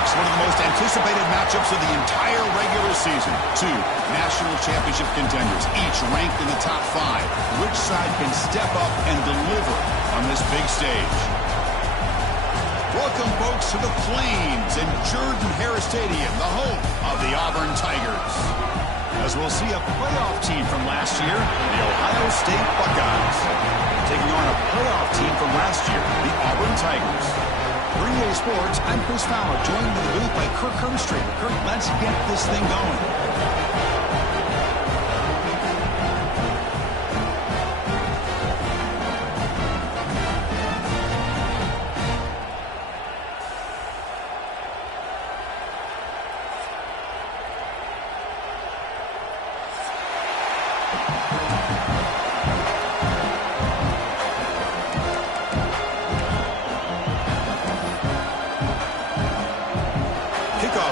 folks, one of the most anticipated matchups of the entire regular season. Two national championship contenders, each ranked in the top 5. Which side can step up and deliver on this big stage? Welcome, folks, to the Plains and Jordan-Hare Stadium, the home of the Auburn Tigers. As we'll see a playoff team from last year, the Ohio State Buckeyes, taking on a playoff team from last year, the Auburn Tigers. For EA Sports, I'm Chris Fowler, joined in the booth by Kirk Herbstreit. Kirk, let's get this thing going.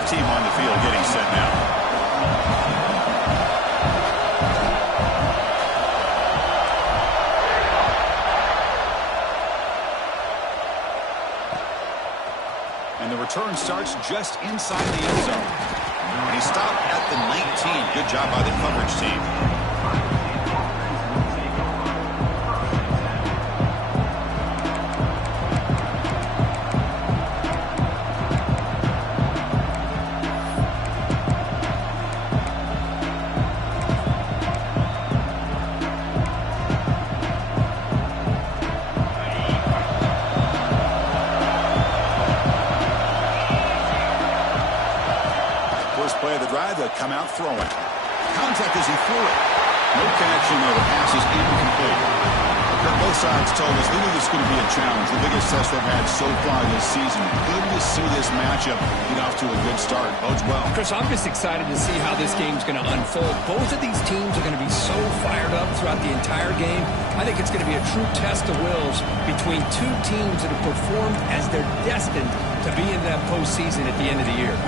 Team on the field getting set now. And the return starts just inside the end zone. And he stopped at the 19. Good job by the coverage team. Play of the drive, they'll come out throwing. Contact as he threw it. No connection there. The pass is incomplete. Both sides told us they knew this was going to be a challenge, the biggest test they've had so far this season. Good to see this matchup get off to a good start. Bodes well. Chris, I'm just excited to see how this game's going to unfold. Both of these teams are going to be so fired up throughout the entire game. I think it's going to be a true test of wills between two teams that have performed as they're destined to be in that postseason at the end of the year.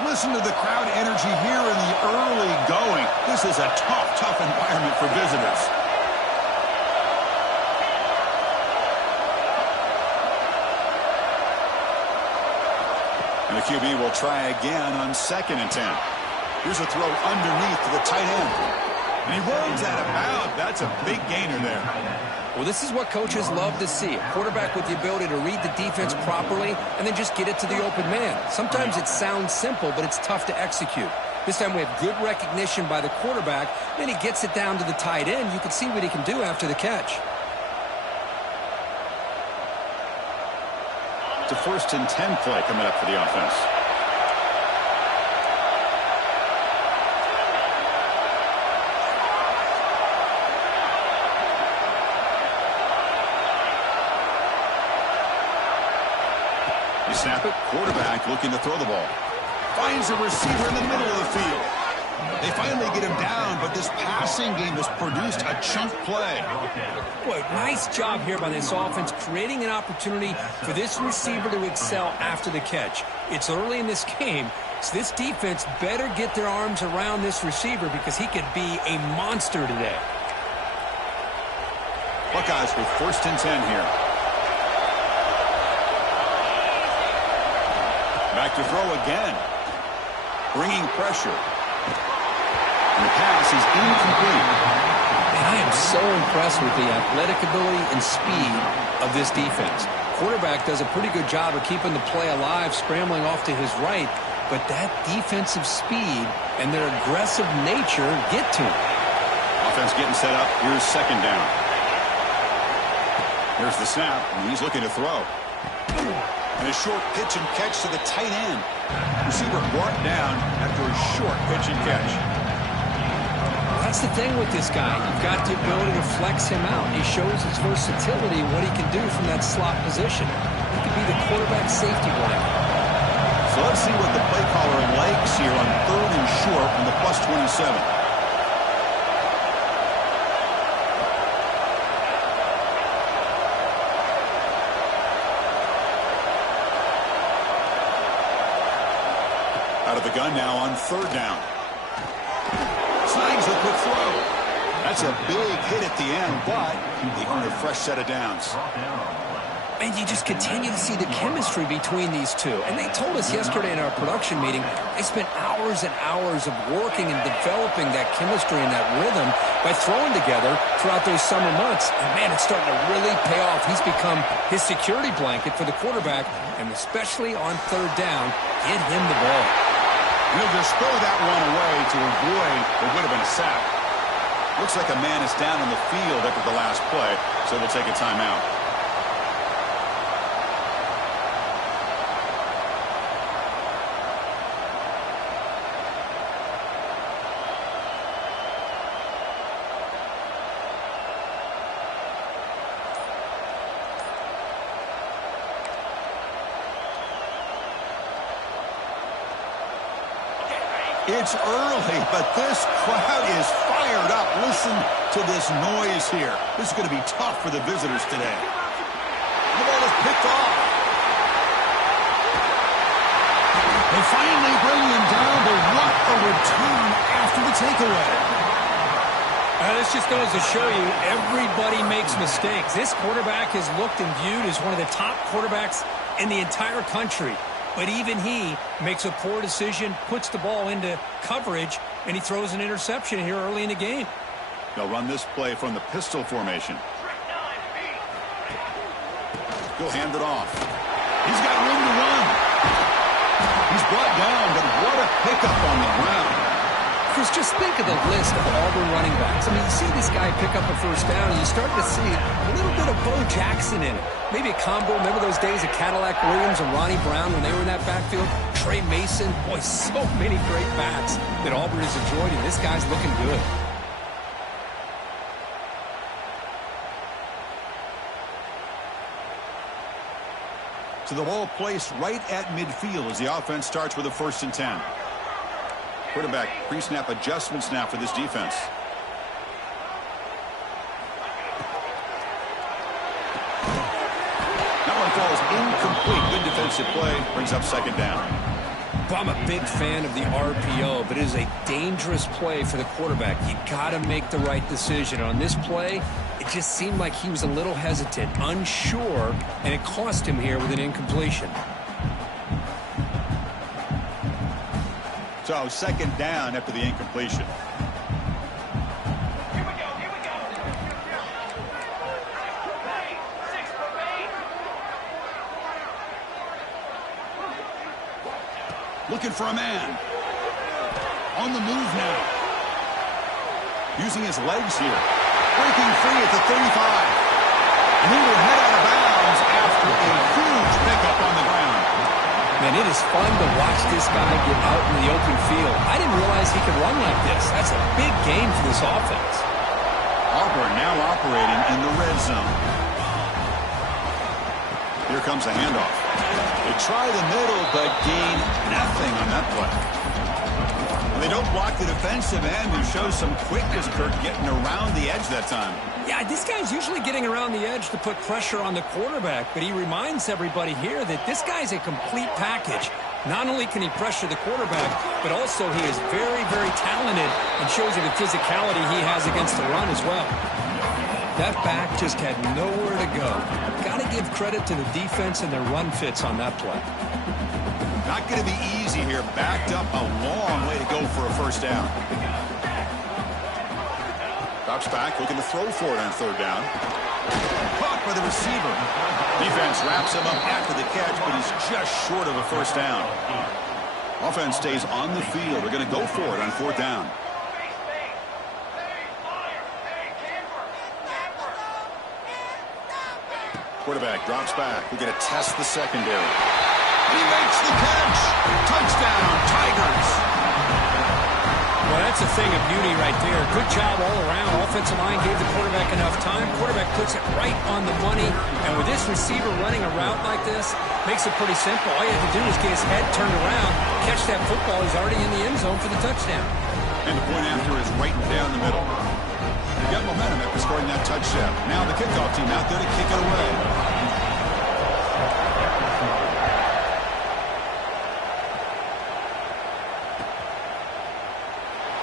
Listen to the crowd energy here in the early going. This is a tough environment for visitors. And the QB will try again on 2nd and 10. Here's a throw underneath to the tight end. And he runs out of bounds. That's a big gainer there. Well, this is what coaches love to see. A quarterback with the ability to read the defense properly and then just get it to the open man. Sometimes it sounds simple, but it's tough to execute. This time we have good recognition by the quarterback. Then he gets it down to the tight end. You can see what he can do after the catch. It's a 1st and 10 play coming up for the offense. They snap it. Quarterback looking to throw the ball. Finds a receiver in the middle of the field. They finally get him down, but this passing game has produced a chunk play. Boy, nice job here by this offense, creating an opportunity for this receiver to excel after the catch. It's early in this game, so this defense better get their arms around this receiver because he could be a monster today. Buckeyes with 1st and 10 here. Back to throw again. Bringing pressure. And the pass is incomplete. And I am so impressed with the athletic ability and speed of this defense. Quarterback does a pretty good job of keeping the play alive, scrambling off to his right. But that defensive speed and their aggressive nature get to him. Offense getting set up. Here's 2nd down. Here's the snap, and he's looking to throw. And a short pitch and catch to the tight end. Receiver brought down after a short pitch and catch. That's the thing with this guy. You've got the ability to flex him out. He shows his versatility, what he can do from that slot position. He could be the quarterback safety blanket. So let's see what the play caller likes here on 3rd and short from the +27. Out of the gun now on 3rd down. Slides a quick throw. That's a big hit at the end, but they earn a fresh set of downs. And you just continue to see the chemistry between these two. And they told us yesterday in our production meeting, they spent hours and hours of working and developing that chemistry and that rhythm by throwing together throughout those summer months. And, man, it's starting to really pay off. He's become his security blanket for the quarterback, and especially on third down, get him the ball. He'll just throw that one away to avoid what would have been a sack. Looks like a man is down on the field after the last play, so they'll take a timeout. It's early, but this crowd is fired up. Listen to this noise here. This is going to be tough for the visitors today. The ball is picked off. They finally bring him down, but what a return after the takeaway. This just goes to show you everybody makes mistakes. This quarterback is looked and viewed as one of the top quarterbacks in the entire country. But even he makes a poor decision, puts the ball into coverage, and he throws an interception here early in the game. They'll run this play from the pistol formation. He'll hand it off. He's got room to run. He's brought down, but what a pickup on the ground. Chris, just think of the list of Auburn running backs. I mean, you see this guy pick up a first down, and you start to see a little bit of Bo Jackson in it. Maybe a combo. Remember those days of Cadillac Williams and Ronnie Brown when they were in that backfield? Trey Mason. Boy, so many great backs that Auburn has enjoyed, and this guy's looking good. So the ball placed right at midfield as the offense starts with a 1st and 10. Quarterback pre-snap adjustments now for this defense. That one falls incomplete. Good defensive play. Brings up 2nd down. Well, I'm a big fan of the RPO, but it is a dangerous play for the quarterback. You got to make the right decision. On this play, it just seemed like he was a little hesitant, unsure, and it cost him here with an incompletion. So 2nd down after the incompletion. Looking for a man. On the move now. Using his legs here. Breaking free at the 35. And he will head out of bounds after a huge pickup on the ground. Man, it is fun to watch this guy get out in the open field. I didn't realize he could run like this. That's a big gain for this offense. Auburn now operating in the red zone. Here comes a handoff. They try the middle, but gain nothing on that play. And they don't block the defensive end, who shows some quickness, Kirk, getting around the edge that time. Yeah, this guy's usually getting around the edge to put pressure on the quarterback, but he reminds everybody here that this guy's a complete package. Not only can he pressure the quarterback, but also he is very, very talented and shows you the physicality he has against the run as well. That back just had nowhere to go. Got to give credit to the defense and their run fits on that play. Not going to be easy here. Backed up a long way to go for a 1st down. Drops back, looking to throw for it on 3rd down. Caught by the receiver. Defense wraps him up after the catch, but he's just short of a 1st down. Offense stays on the field. They're going to go for it on 4th down. Quarterback drops back. We're going to test the secondary. He makes the catch. Touchdown, Tigers. Well, that's a thing of beauty right there. Good job all around. Offensive line gave the quarterback enough time. Quarterback puts it right on the money. And with this receiver running a route like this, makes it pretty simple. All you have to do is get his head turned around, catch that football. He's already in the end zone for the touchdown. And the point after is right down the middle. They got momentum after scoring that touchdown. Now the kickoff team out there to kick it away.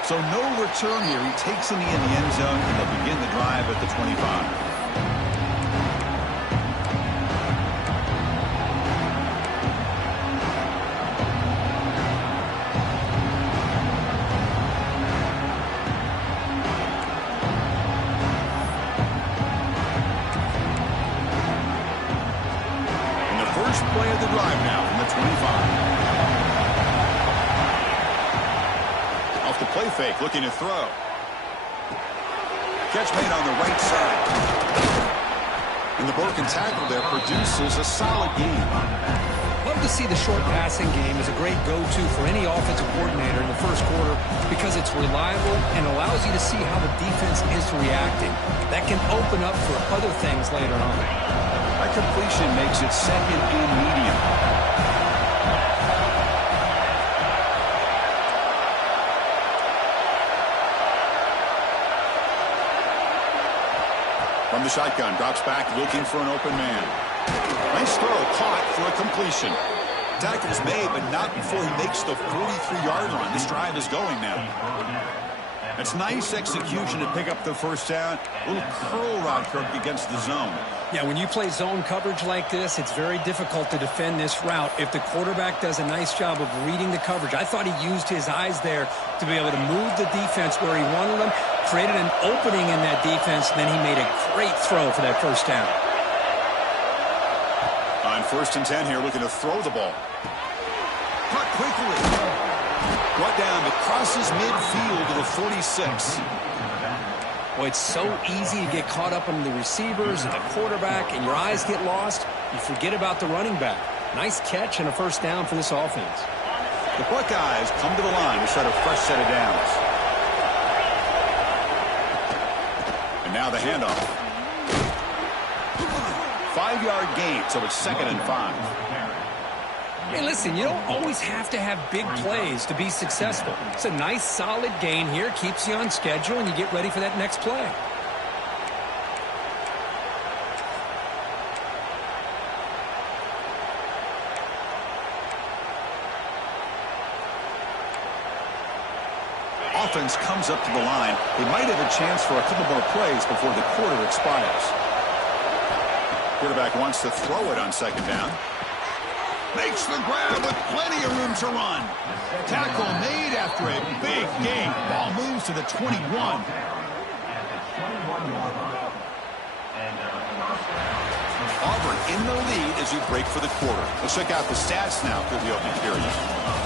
So no return here. He takes in the end zone, and they'll begin the drive at the 25. First play of the drive now from the 25. Off the play fake, looking to throw. Catch made on the right side. And the broken tackle there produces a solid game. Love to see the short passing game as a great go-to for any offensive coordinator in the first quarter because it's reliable and allows you to see how the defense is reacting. That can open up for other things later on. That completion makes it second and medium. From the shotgun, drops back looking for an open man. Nice throw, caught for a completion. Tackle's made, but not before he makes the 43-yard line. This drive is going now. It's nice execution to pick up the first down. A little curl route, Kirk, against the zone. Yeah, when you play zone coverage like this, it's very difficult to defend this route if the quarterback does a nice job of reading the coverage. I thought he used his eyes there to be able to move the defense where he wanted them, created an opening in that defense, and then he made a great throw for that first down. On 1st and 10 here, looking to throw the ball. Caught quickly. Brought down, but crosses midfield to the 46. Well, it's so easy to get caught up in the receivers and the quarterback, and your eyes get lost. You forget about the running back. Nice catch and a first down for this offense. The Buckeyes come to the line to start a fresh set of downs. And now the handoff. 5-yard gain, so it's 2nd and 5. Hey, listen, you don't always have to have big plays to be successful. It's a nice, solid gain here. Keeps you on schedule, and you get ready for that next play. Offense comes up to the line. They might have a chance for a couple more plays before the quarter expires. Quarterback wants to throw it on 2nd down. Makes the grab with plenty of room to run. Tackle made after a big gain. Ball moves to the 21. Auburn in the lead as you break for the quarter. Let's check out the stats now for the opening period.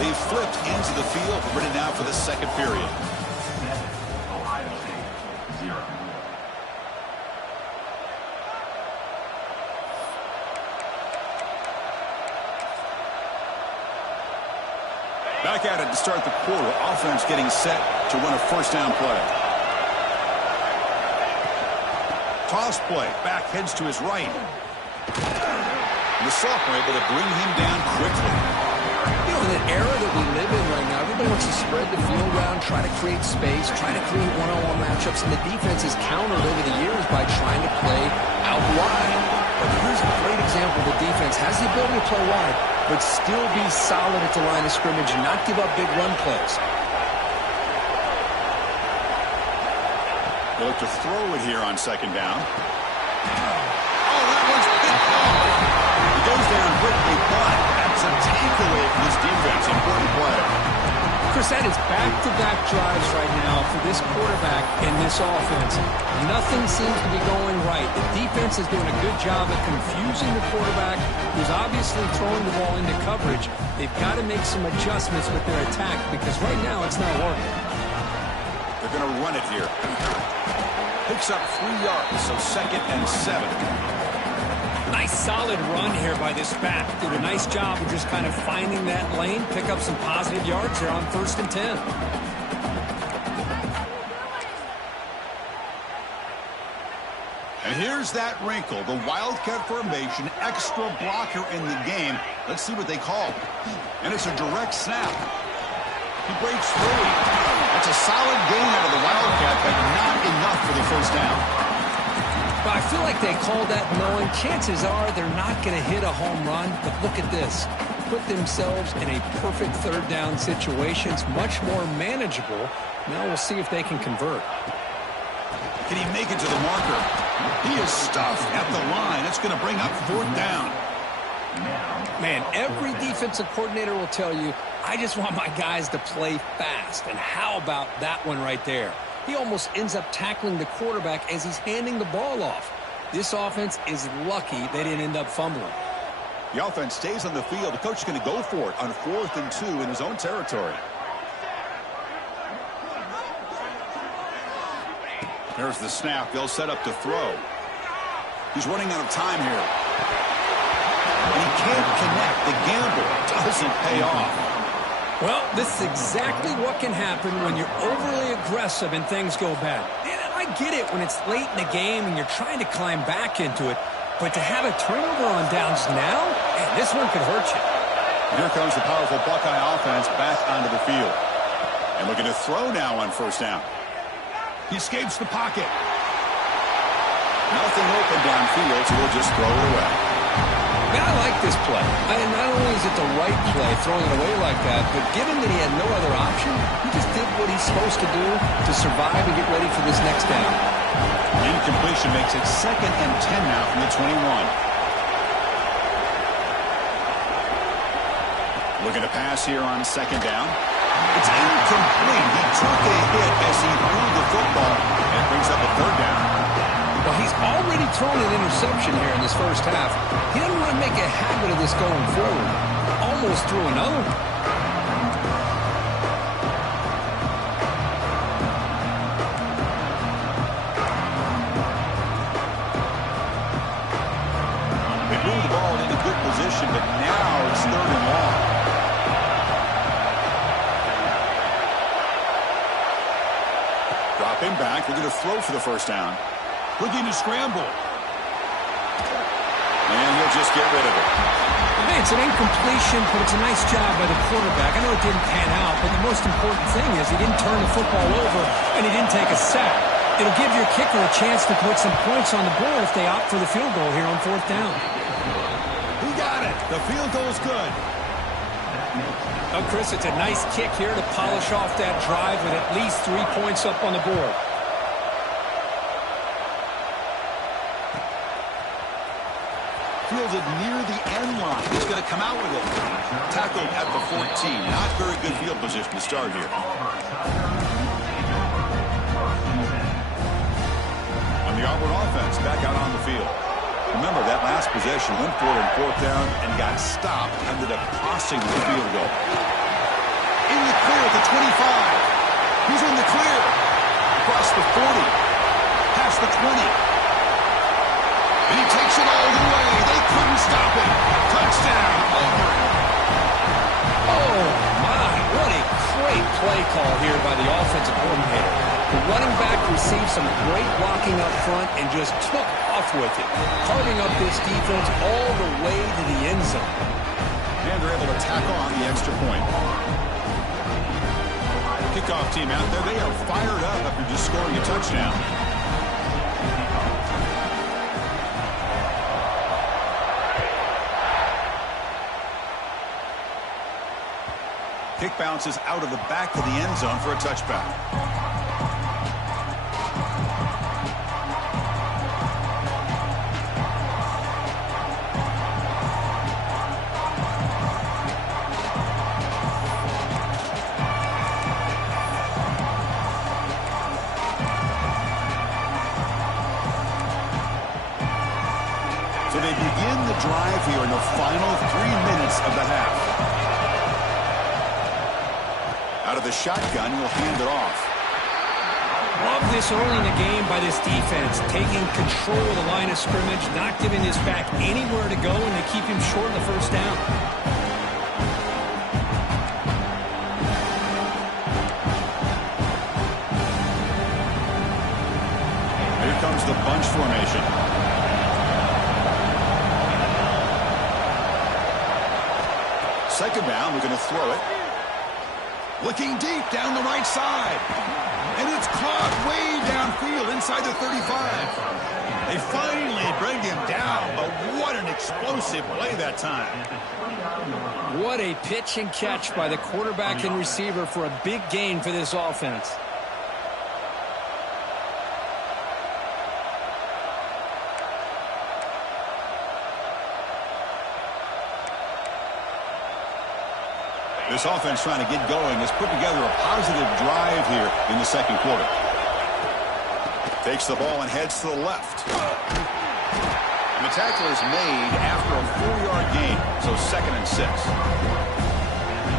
They've flipped into the field, ready now for the second period. Back at it to start the quarter. Offense getting set to run a first down play. Toss play. Back heads to his right. The sophomore able to bring him down quickly. You know, in the era that we live in right now, everybody wants to spread the field around, try to create space, try to create one-on-one matchups, and the defense is countered over the years by trying to play out wide. But here's a great example. The defense has the ability to play wide, but still be solid at the line of scrimmage and not give up big run plays. They look to throw it here on 2nd down. Oh, that one's picked off. He goes down quickly, but that's a takeaway from this defense. Important play. Chris, that is back-to-back drives right now for this quarterback and this offense. Nothing seems to be going right. The defense is doing a good job of confusing the quarterback, who's obviously throwing the ball into coverage. They've got to make some adjustments with their attack because right now it's not working. They're going to run it here. Picks up 3 yards, so 2nd and 7. Nice solid run here by this back. Did a nice job of just kind of finding that lane, pick up some positive yards here on 1st and 10. And here's that wrinkle, the Wildcat formation, extra blocker in the game. Let's see what they call. And it's a direct snap. He breaks through. That's a solid gain out of the Wildcat, but not enough for the first down. But I feel like they called that knowing chances are they're not going to hit a home run. But look at this. Put themselves in a perfect 3rd down situation. It's much more manageable Now we'll see if they can convert. Can he make it to the marker? He is stuffed at the line. It's going to bring up 4th down. Man, every defensive coordinator will tell you, I just want my guys to play fast. And how about that one right there? He almost ends up tackling the quarterback as he's handing the ball off. This offense is lucky they didn't end up fumbling. The offense stays on the field. The coach is going to go for it on 4th and 2 in his own territory. There's the snap. They'll set up to throw. He's running out of time here. And he can't connect. The gamble doesn't pay off. Well, this is exactly what can happen when you're overly aggressive and things go bad. And I get it when it's late in the game and you're trying to climb back into it. But to have a turnover on downs now, man, this one could hurt you. Here comes the powerful Buckeye offense back onto the field. And looking to throw now on 1st down. He escapes the pocket. Nothing open downfield, so we'll just throw it away. Man, I like this play. Not only is it the right play, throwing it away like that, but given that he had no other option, he just did what he's supposed to do to survive and get ready for this next down. Incompletion makes it 2nd and 10 now from the 21. Looking to pass here on 2nd down. It's incomplete. He took a hit as he threw the football and brings up a 3rd down. Well, he's already thrown an interception here in this first half. He doesn't want to make a habit of this going forward. Almost threw another one. They moved the ball into good position, but now it's 3rd and long. Dropping back. They're going to throw for the 1st down. Looking to scramble. And he'll just get rid of it. Hey, it's an incompletion, but it's a nice job by the quarterback. I know it didn't pan out, but the most important thing is he didn't turn the football over and he didn't take a sack. It'll give your kicker a chance to put some points on the board if they opt for the field goal here on 4th down. He got it. The field goal's good. Oh, Chris, it's a nice kick here to polish off that drive with at least 3 points up on the board. Fielded near the end line. He's going to come out with it. Tackled at the 14. Not very good field position to start here. And the Auburn offense back out on the field. Remember, that last possession went for it on 4th down and got stopped. Ended up costing the field goal. In the clear at the 25. He's in the clear. Across the 40. Past the 20. And he takes it all the way. They couldn't stop him. Touchdown, Auburn. Oh, my. What a great play call here by the offensive coordinator. The running back received some great blocking up front and just took off with it, carving up this defense all the way to the end zone. And they're able to tack on the extra point. Kickoff team out there. They are fired up after just scoring a touchdown. Kick bounces out of the back of the end zone for a touchback. So they begin the drive here in the final 3 minutes of the half. Out of the shotgun, he'll hand it off. Love this early in the game by this defense, taking control of the line of scrimmage, not giving this back anywhere to go, and they keep him short of the 1st down. Here comes the bunch formation. Second down, we're going to throw it. Looking deep down the right side. And it's caught way downfield inside the 35. They finally bring him down, but what an explosive play that time. What a pitch and catch by the quarterback and receiver for a big gain for this offense. This offense trying to get going has put together a positive drive here in the second quarter. Takes the ball and heads to the left. And the tackle is made after a 4-yard gain, so 2nd and 6.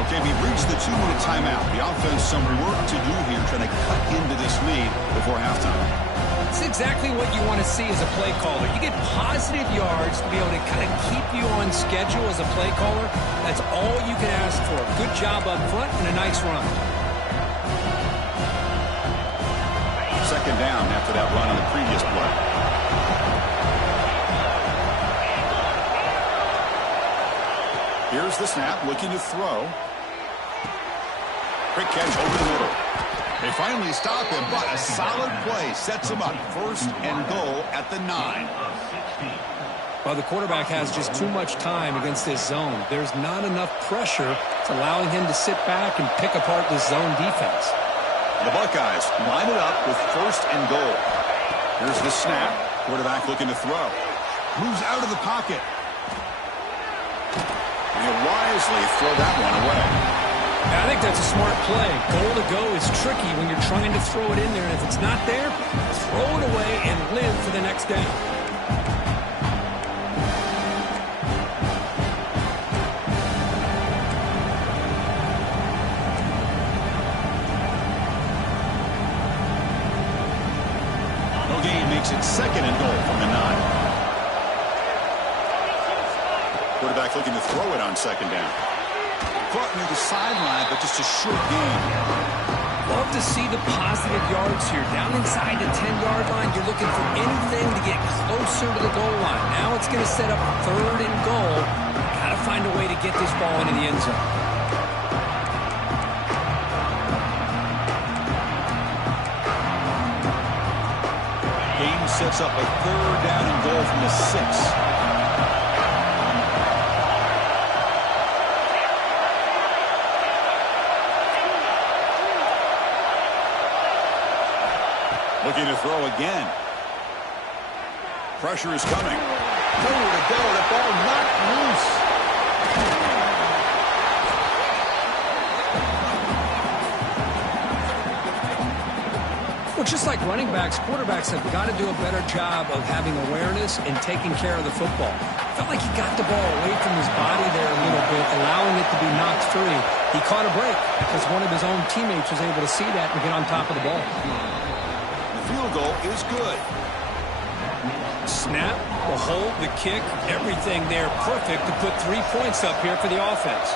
Okay, we've reached the 2-minute timeout. The offense some work to do here, trying to cut into this lead before halftime. It's exactly what you want to see as a play caller. You get positive yards to be able to kind of keep you on schedule as a play caller. That's all you can ask for. Good job up front and a nice run. 2nd down after that run on the previous play. Here's the snap, looking to throw. Quick catch over the middle. They finally stop him, but a solid play sets him up. 1st and goal at the 9. Well, the quarterback has just too much time against this zone. There's not enough pressure. It's allowing him to sit back and pick apart this zone defense. The Buckeyes line it up with 1st and goal. Here's the snap. Quarterback looking to throw. Moves out of the pocket. And he'll wisely throw that one away. I think that's a smart play. Goal to go is tricky when you're trying to throw it in there. And if it's not there, throw it away and live for the next down. No gain makes it 2nd and goal from the 9. Quarterback looking to throw it on 2nd down. Caught near the sideline, but just a short gain. Love to see the positive yards here. Down inside the 10-yard line, you're looking for anything to get closer to the goal line. Now it's going to set up 3rd and goal. Got to find a way to get this ball into the end zone. Game sets up a 3rd down and goal from the 6. Looking to throw again. Pressure is coming. Nowhere to go. The ball knocked loose. Well, just like running backs, quarterbacks have got to do a better job of having awareness and taking care of the football. Felt like he got the ball away from his body there a little bit, allowing it to be knocked free. He caught a break because one of his own teammates was able to see that and get on top of the ball. Field goal is good. Snap, the hold, the kick, everything there perfect to put 3 points up here for the offense.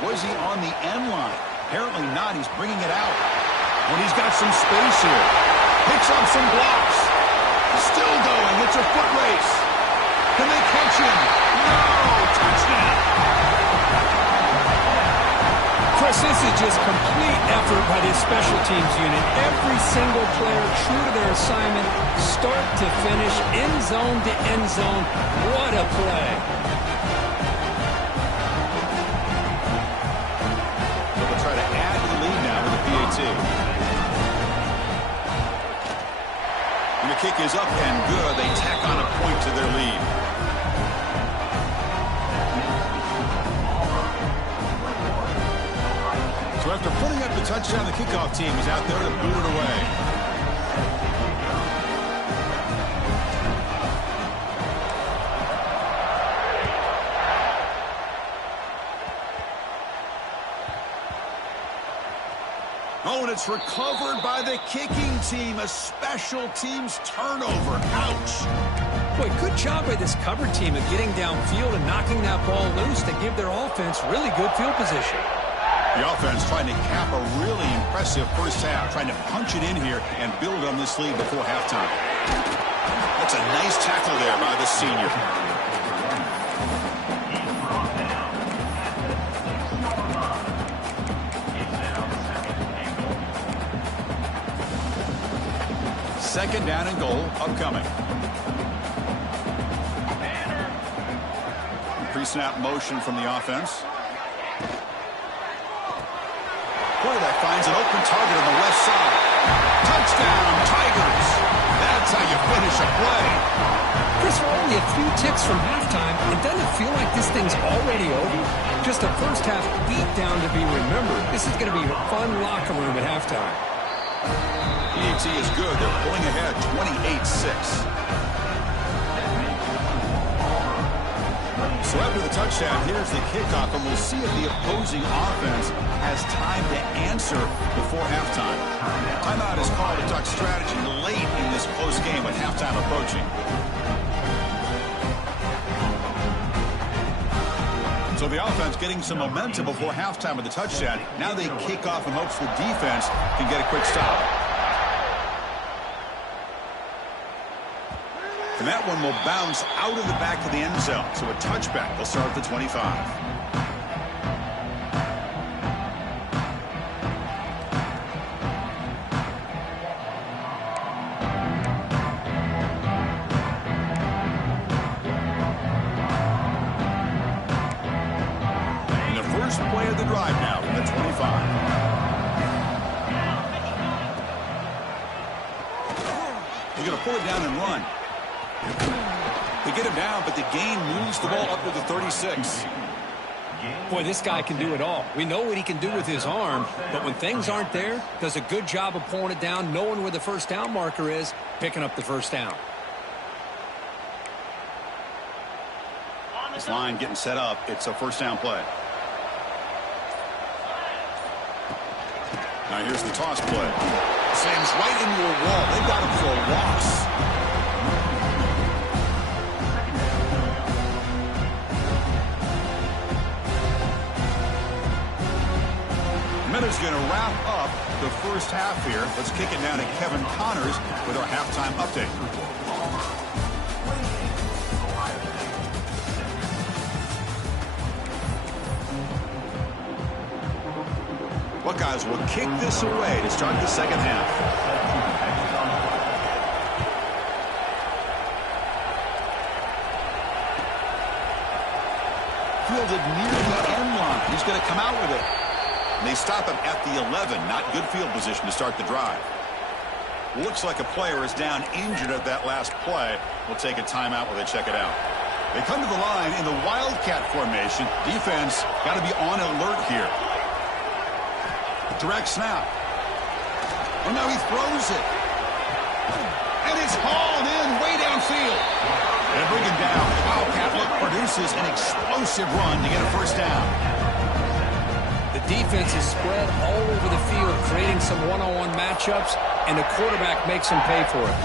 Was he on the end line? Apparently not. He's bringing it out. When he's got some space here. Picks up some blocks. Still going. It's a foot race. Can they catch him? No! Touchdown! Chris, this is just complete effort by this special teams unit. Every single player true to their assignment, start to finish, end zone to end zone. What a play. They'll try to add to the lead now with a PAT. And the kick is up and good. They tack on a point to their lead. So after putting up the touchdown, the kickoff team is out there to boot it away. Oh, and it's recovered by the kicking team. A special teams turnover. Ouch. Boy, good job by this cover team of getting downfield and knocking that ball loose to give their offense really good field position. The offense trying to cap a really impressive first half, trying to punch it in here and build on this lead before halftime. That's a nice tackle there by the senior. Second down and goal upcoming. Pre-snap motion from the offense. Quarterback finds an open target on the left side. Touchdown, Tigers! That's how you finish a play. Chris, Chris, we're only a few ticks from halftime, and doesn't it feel like this thing's already over? Just a first-half beatdown to be remembered. This is going to be a fun locker room at halftime. PAT is good. They're pulling ahead 28-6. So after the touchdown, here's the kickoff, and we'll see if the opposing offense has time to answer before halftime. Timeout is called to talk strategy late in this close game with halftime approaching. So the offense getting some momentum before halftime with the touchdown. Now they kick off in hopes the defense can get a quick stop. And that one will bounce out of the back of the end zone. So a touchback will start at the 25. And the first play of the drive now from the 25. He's going to pull it down and run. They get him down, but the gain moves the ball up to the 36. Boy, this guy can do it all. We know what he can do with his arm, but when things aren't there, does a good job of pulling it down, knowing where the first down marker is, picking up the first down. This line getting set up. It's a first down play. Now here's the toss play. Sends right into a wall. They've got him for a loss. Minute's going to wrap up the first half here. Let's kick it down to Kevin Connors with our halftime update. Buckeyes will kick this away to start the second half. Fielded near the end line. He's going to come out with it. And they stop him at the 11. Not good field position to start the drive. Looks like a player is down injured at that last play. We'll take a timeout while they check it out. They come to the line in the Wildcat formation. Defense got to be on alert here. Direct snap. Oh, now he throws it. And it's hauled in way downfield. And bring him down. The Wildcat look produces an explosive run to get a first down. The defense is spread all over the field, creating some one-on-one matchups, and the quarterback makes them pay for it.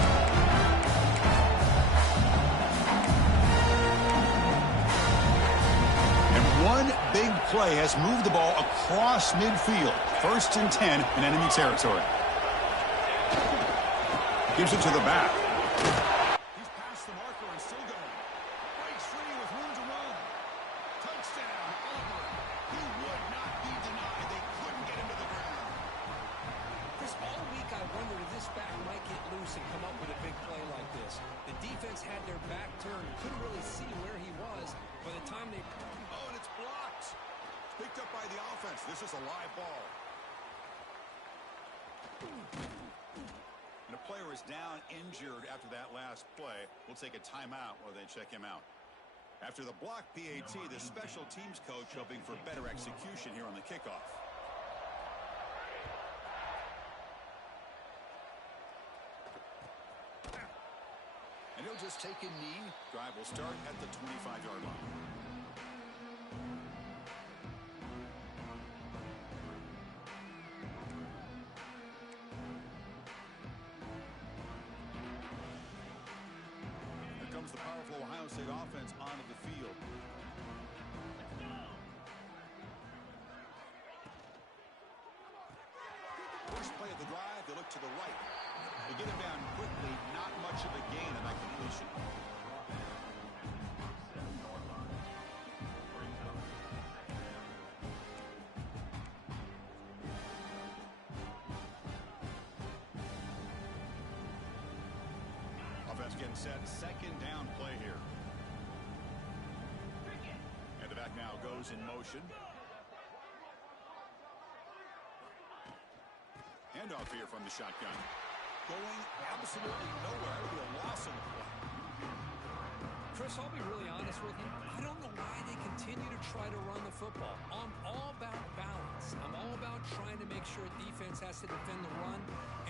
And one big play has moved the ball across midfield. 1st and 10 in enemy territory. Gives it to the back. He's past the marker and still going. Breaks free with room to run. Touchdown, Auburn. He would not be denied. They couldn't get him to the ground. Chris, all week I wondered if this back might get loose and come up with a big play like this. The defense had their back turned, couldn't really see where he was. By the time they... Oh, and it's blocked. Picked up by the offense. This is a live ball. And a player is down injured after that last play. We'll take a timeout while they check him out. After the block PAT, the special teams coach hoping for better execution here on the kickoff. And he'll just take a knee. Drive will start at the 25-yard line. The powerful Ohio State offense onto the field. First play of the drive, they look to the right. They get him down quickly, not much of a gain on that completion. Getting set, second down play here. And the back now goes in motion. Handoff here from the shotgun. Going absolutely nowhere. It'll be a loss on the play. Chris, I'll be really honest with you. I don't know why they continue to try to run the football. I'm all about balance. I'm all about trying to make sure defense has to defend the run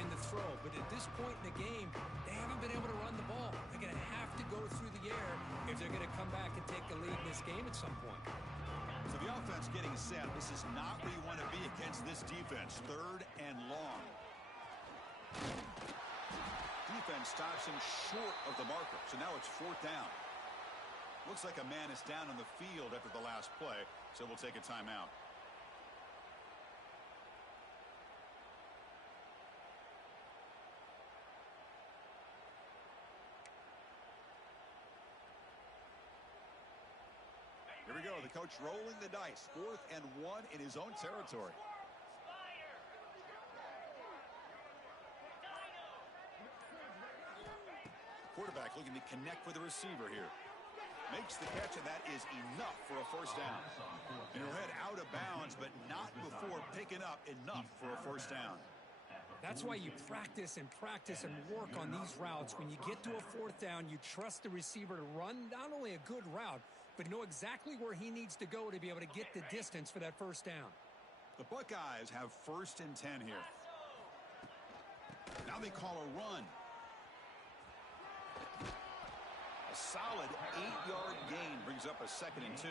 and the throw. But at this point in the game, they haven't been able to run the ball. They're going to have to go through the air if they're going to come back and take the lead in this game at some point. So the offense getting set. This is not where you want to be against this defense. 3rd and long. Defense stops him short of the marker. So now it's 4th down. Looks like a man is down on the field after the last play, so we'll take a timeout. Here we go. The coach rolling the dice. 4th and 1 in his own territory. Quarterback looking to connect with the receiver here. Makes the catch, and that is enough for a first down. And he'll head out of bounds, but not before picking up enough for a first down. That's why you practice and work on these routes. When you get to a 4th down, you trust the receiver to run not only a good route, but know exactly where he needs to go to be able to get the distance for that first down. The Buckeyes have 1st and 10 here. Now they call a run. A solid 8-yard gain brings up a 2nd and 2.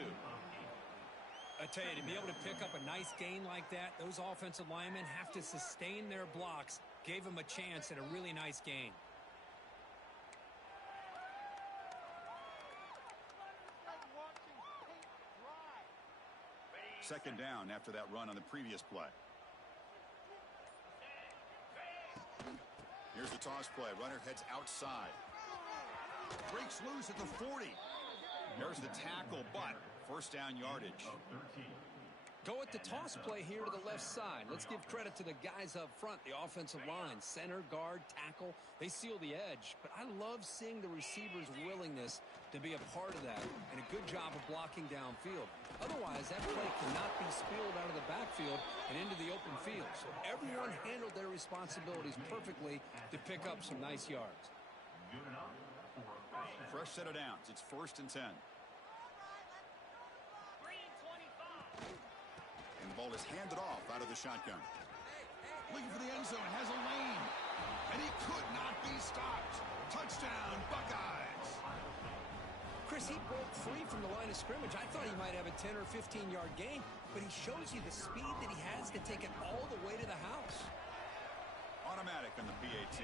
I tell you, to be able to pick up a nice gain like that, those offensive linemen have to sustain their blocks. Gave them a chance at a really nice gain. Second down after that run on the previous play. Here's the toss play. Runner heads outside. Breaks loose at the 40. There's the tackle, but first down yardage. Go at the toss play here to the left side. Let's give credit to the guys up front, the offensive line, center, guard, tackle. They seal the edge. But I love seeing the receiver's willingness to be a part of that and a good job of blocking downfield. Otherwise, that play cannot be spilled out of the backfield and into the open field. So everyone handled their responsibilities perfectly to pick up some nice yards. Fresh set of downs. It's 1st and 10. And the ball is handed off out of the shotgun. Looking for the end zone. Has a lane. And he could not be stopped. Touchdown, Buckeyes. Chris, he broke free from the line of scrimmage. I thought he might have a 10 or 15-yard gain, but he shows you the speed that he has to take it all the way to the house. Automatic on the PAT.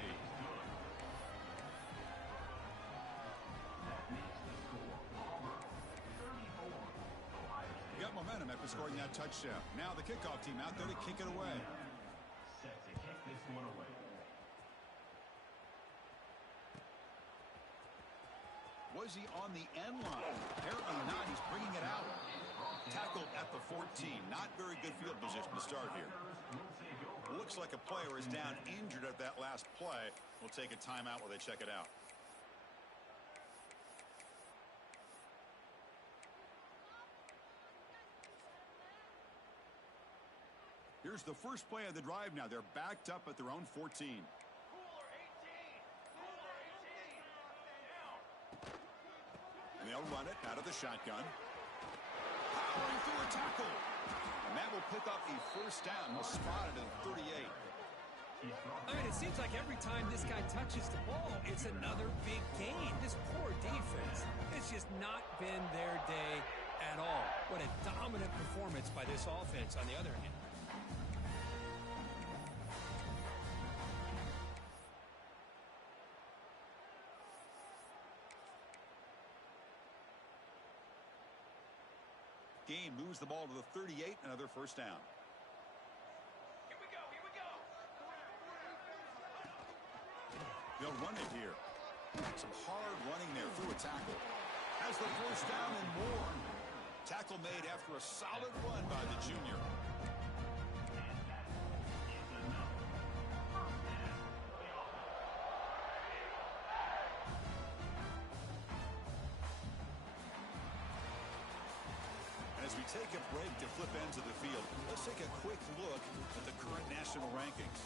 Got momentum after scoring that touchdown. Now the kickoff team out there to kick it away. Set to kick this one away. Was he on the end line? Apparently not. He's bringing it out. Tackled at the 14. Not very good field position to start here. Looks like a player is down injured at that last play. We'll take a timeout while they check it out. Here's the first play of the drive now. They're backed up at their own 14. And they'll run it out of the shotgun. Powering through a tackle. And that will pick up a first down. He'll spot it at 38. I mean, it seems like every time this guy touches the ball, it's another big gain. This poor defense, it's just not been their day at all. What a dominant performance by this offense on the other hand. Gain moves the ball to the 38, another first down. Here we go, here we go. They'll run it here. Some hard running there through a tackle. Has the first down and more. Tackle made after a solid run by the junior. As we take a break to flip ends of the field, let's take a quick look at the current national rankings.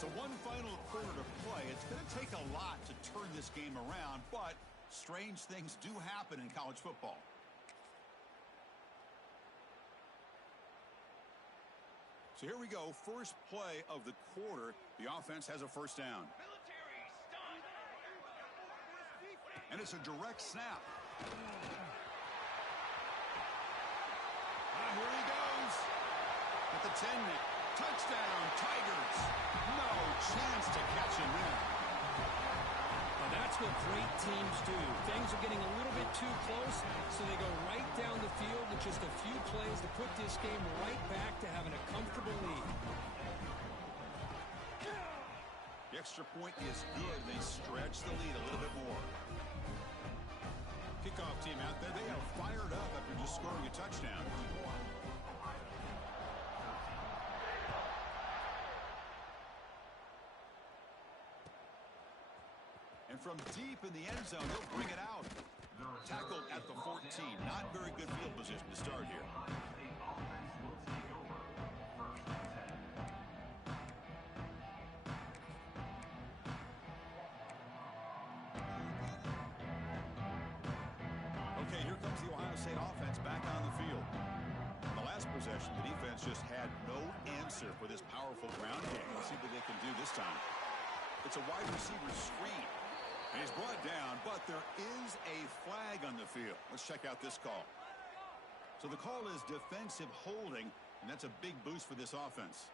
So one final quarter to play. It's going to take a lot to turn this game around, but Strange things do happen in college football. So here we go. First play of the quarter. The offense has a first down. Military stun. And it's a direct snap. Here he goes. At the 10 now. Touchdown, Tigers. No chance to catch him there. Now that's what great teams do. Things are getting a little bit too close, so they go right down the field with just a few plays to put this game right back to having a comfortable lead. The extra point is good. They stretch the lead a little bit more. Kickoff team out there. They are fired up after just scoring a touchdown. And from deep in the end zone, he'll bring it out. Tackled at the 14. Not very good field position to start here. Okay, here comes the Ohio State offense back on the field. In the last possession, the defense just had no answer for this powerful ground game. Let's see what they can do this time. It's a wide receiver screen. And he's brought down, but there is a flag on the field. Let's check out this call. So the call is defensive holding, and that's a big boost for this offense.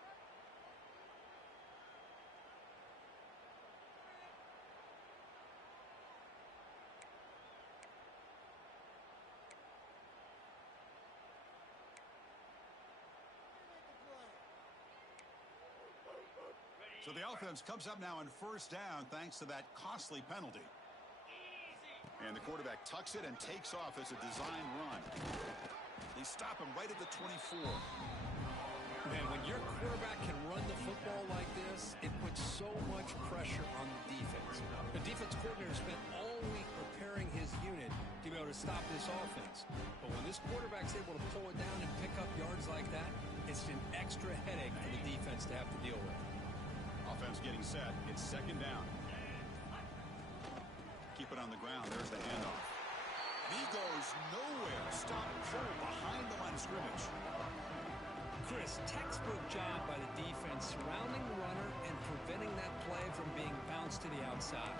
So the offense comes up now on first down thanks to that costly penalty. And the quarterback tucks it and takes off as a design run. They stop him right at the 24. Man, when your quarterback can run the football like this, it puts so much pressure on the defense. The defense coordinator spent all week preparing his unit to be able to stop this offense. But when this quarterback's able to pull it down and pick up yards like that, it's an extra headache for the defense to have to deal with. Offense getting set. It's second down. Keep it on the ground. There's the handoff. And he goes nowhere. Stop cold behind the line of scrimmage. Chris, textbook job by the defense surrounding the runner and preventing that play from being bounced to the outside.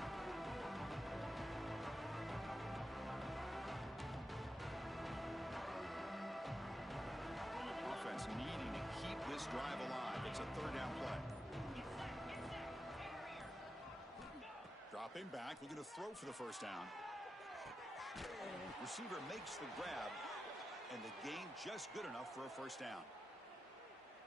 Offense needing to keep this drive alive. It's a third down play. Dropping back, looking to throw for the first down. Receiver makes the grab, and the gain just good enough for a first down.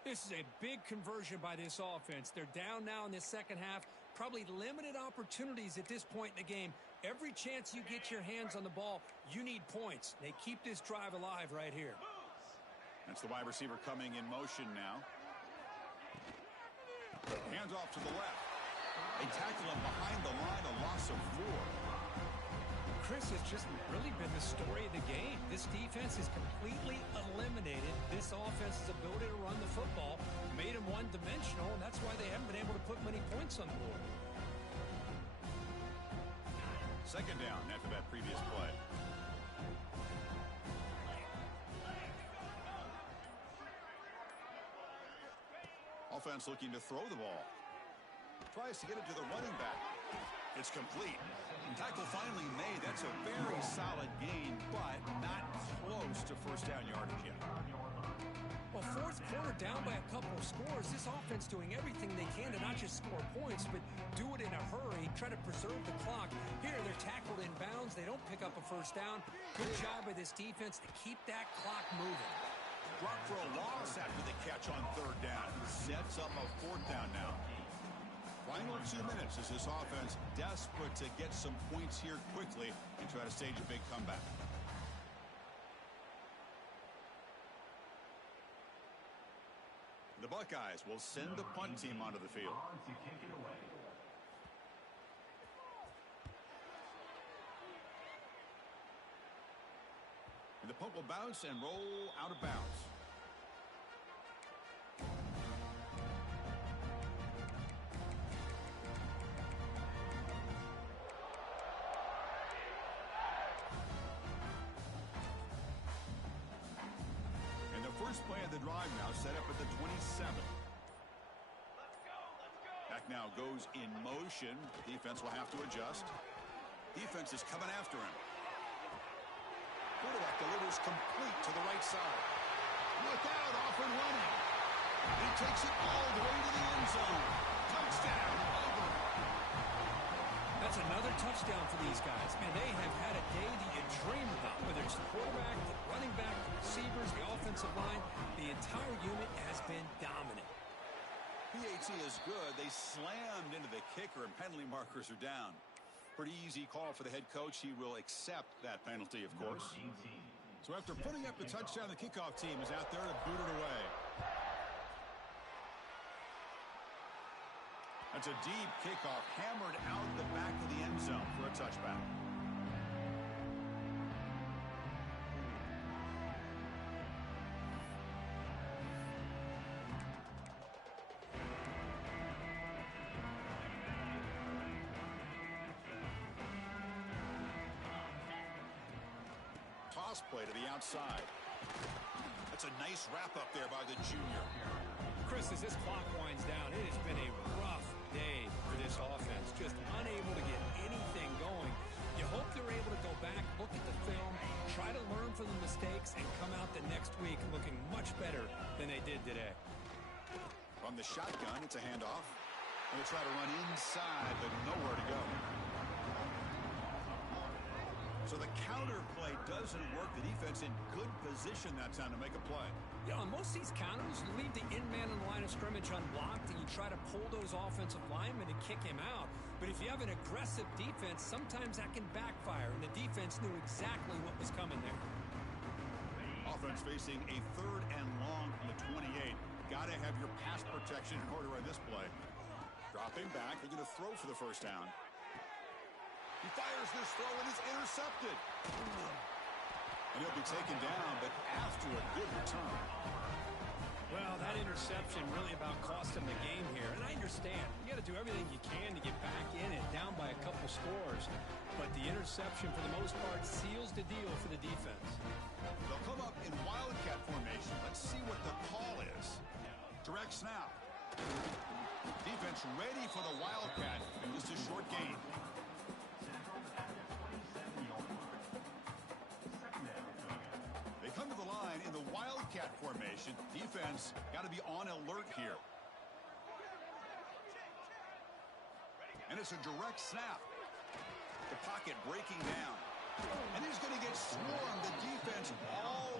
This is a big conversion by this offense. They're down now in the second half. Probably limited opportunities at this point in the game. Every chance you get your hands on the ball, you need points. They keep this drive alive right here. That's the wide receiver coming in motion now. Hands off to the left. They tackle him behind the line, a loss of 4. Chris, it's just really been the story of the game. This defense has completely eliminated this offense's ability to run the football, made them one-dimensional, and that's why they haven't been able to put many points on the board. Second down after that previous play. Offense looking to throw the ball. Tries to get it to the running back. It's complete. Tackle finally made. That's a very solid gain, but not close to first down yardage yet. Well, fourth quarter down by a couple of scores. This offense doing everything they can to not just score points, but do it in a hurry, try to preserve the clock. Here, they're tackled in bounds. They don't pick up a first down. Good job by this defense to keep that clock moving. Brought for a loss after the catch on third down. Sets up a fourth down now. Final 2 minutes as this offense desperate to get some points here quickly and try to stage a big comeback. The Buckeyes will send the punt team onto the field. And the punt will bounce and roll out of bounds. First play of the drive now set up at the 27. Let's go. Let's go. Back now goes in motion. Defense will have to adjust. Defense is coming after him. Quarterback delivers complete to the right side. Look out, off and running. He takes it all the way to the end zone. Touchdown, over. That's another touchdown for these guys. Man, they have had a day that you dream about, whether it's the quarterback, the running back, the receivers, the offensive line. The entire unit has been dominant. PAT is good. They slammed into the kicker, and penalty markers are down. Pretty easy call for the head coach. He will accept that penalty, of course. So after putting up the touchdown, the kickoff team is out there to boot it away. That's a deep kickoff, hammered out the back of the end zone for a touchback. Toss play to the outside. That's a nice wrap up there by the junior. Chris, as this clock winds down, it has been a rough day for this offense. Just unable to get anything going. You hope they're able to go back, look at the film, try to learn from the mistakes, and come out the next week looking much better than they did today. From the shotgun, it's a handoff. And they try to run inside, but nowhere to go. So the counter play doesn't work. The defense in good position that time to make a play. You know, on most of these counters, you leave the in man on the line of scrimmage unblocked, and you try to pull those offensive linemen and kick him out. But if you have an aggressive defense, sometimes that can backfire, and the defense knew exactly what was coming there. Offense facing a 3rd and long from the 28. Got to have your pass protection in order on this play. Dropping back, they're going to throw for the first down. He fires this throw and it's intercepted. And he'll be taken down, but after a good return. Well, that interception really about cost him the game here. And I understand. You got to do everything you can to get back in it, down by a couple scores. But the interception, for the most part, seals the deal for the defense. They'll come up in wildcat formation. Let's see what the call is. Direct snap. Defense ready for the wildcat. And just a short gain. They come to the line in the wildcat formation. Defense got to be on alert here. And it's a direct snap. The pocket breaking down. And he's going to get swarmed. The defense all